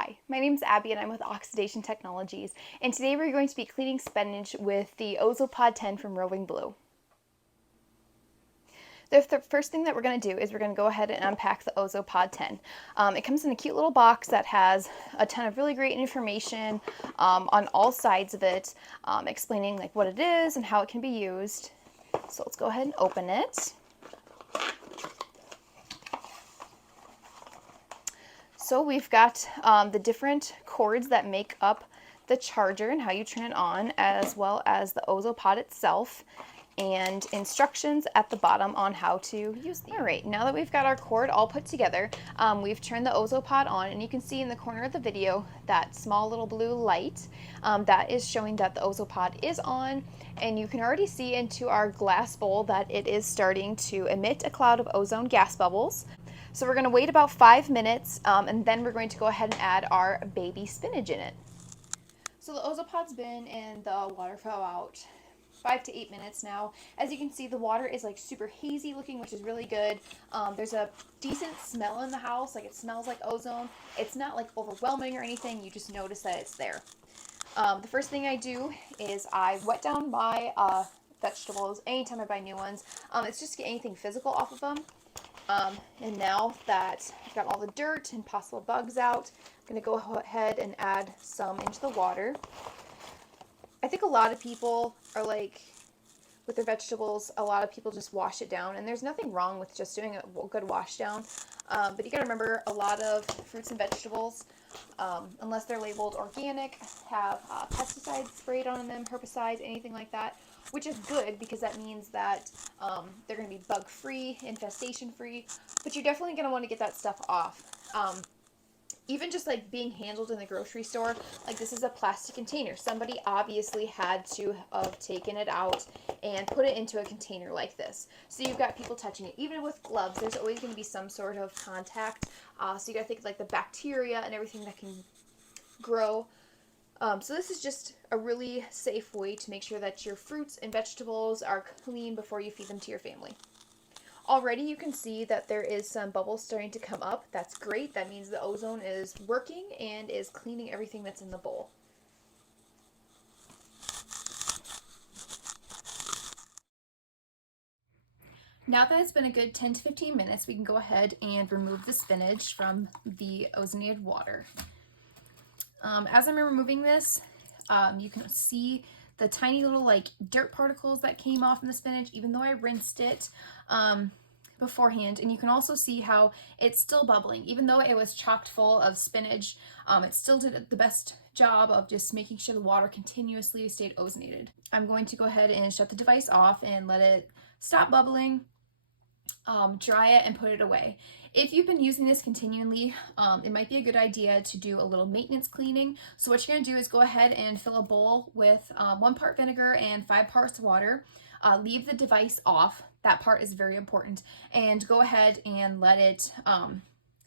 Hi, my name is Abby and I'm with Oxidation Technologies, and today we're going to be cleaning spinach with the OZO-Pod 10 from Roving Blue. The first thing that we're going to do is we're going to go ahead and unpack the OZO-Pod 10. It comes in a cute little box that has a ton of really great information on all sides of it, explaining like what it is and how it can be used. So let's go ahead and open it. So we've got the different cords that make up the charger and how you turn it on, as well as the OZO-Pod itself, and instructions at the bottom on how to use them. All right, now that we've got our cord all put together, we've turned the OZO-Pod on, and you can see in the corner of the video that small little blue light that is showing that the OZO-Pod is on, and you can already see into our glass bowl that it is starting to emit a cloud of ozone gas bubbles. So we're going to wait about 5 minutes, and then we're going to go ahead and add our baby spinach in it. So the OZO-Pod's been in the water for about 5 to 8 minutes now. As you can see, the water is like super hazy looking, which is really good. There's a decent smell in the house, like it smells like ozone. It's not like overwhelming or anything, you just notice that it's there. The first thing I do is I wet down my vegetables anytime I buy new ones. It's just to get anything physical off of them. And now that I've got all the dirt and possible bugs out, I'm going to go ahead and add some into the water. I think a lot of people are like, with their vegetables, a lot of people just wash it down, and there's nothing wrong with just doing a good wash down. But you got to remember, a lot of fruits and vegetables, unless they're labeled organic, have pesticides sprayed on them, herbicides, anything like that, which is good because that means that they're going to be bug-free, infestation-free, but you're definitely going to want to get that stuff off. Even just like being handled in the grocery store, like this is a plastic container. Somebody obviously had to have taken it out and put it into a container like this. So you've got people touching it. Even with gloves, there's always going to be some sort of contact. So you got to think of like the bacteria and everything that can grow. So this is just a really safe way to make sure that your fruits and vegetables are clean before you feed them to your family. Already you can see that there is some bubbles starting to come up. That's great. That means the ozone is working and is cleaning everything that's in the bowl. Now that it's been a good 10 to 15 minutes, we can go ahead and remove the spinach from the ozonated water. As I'm removing this, you can see the tiny little like dirt particles that came off in the spinach, even though I rinsed it beforehand. And you can also see how it's still bubbling. Even though it was chocked full of spinach, it still did the best job of just making sure the water continuously stayed ozonated. I'm going to go ahead and shut the device off and let it stop bubbling, dry it, and put it away. If you've been using this continually, it might be a good idea to do a little maintenance cleaning. So what you're going to do is go ahead and fill a bowl with 1 part vinegar and 5 parts water. Leave the device off. That part is very important. And go ahead and let it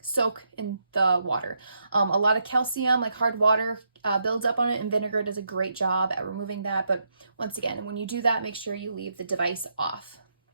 soak in the water. A lot of calcium, like hard water, builds up on it, and vinegar does a great job at removing that. But once again, when you do that, make sure you leave the device off.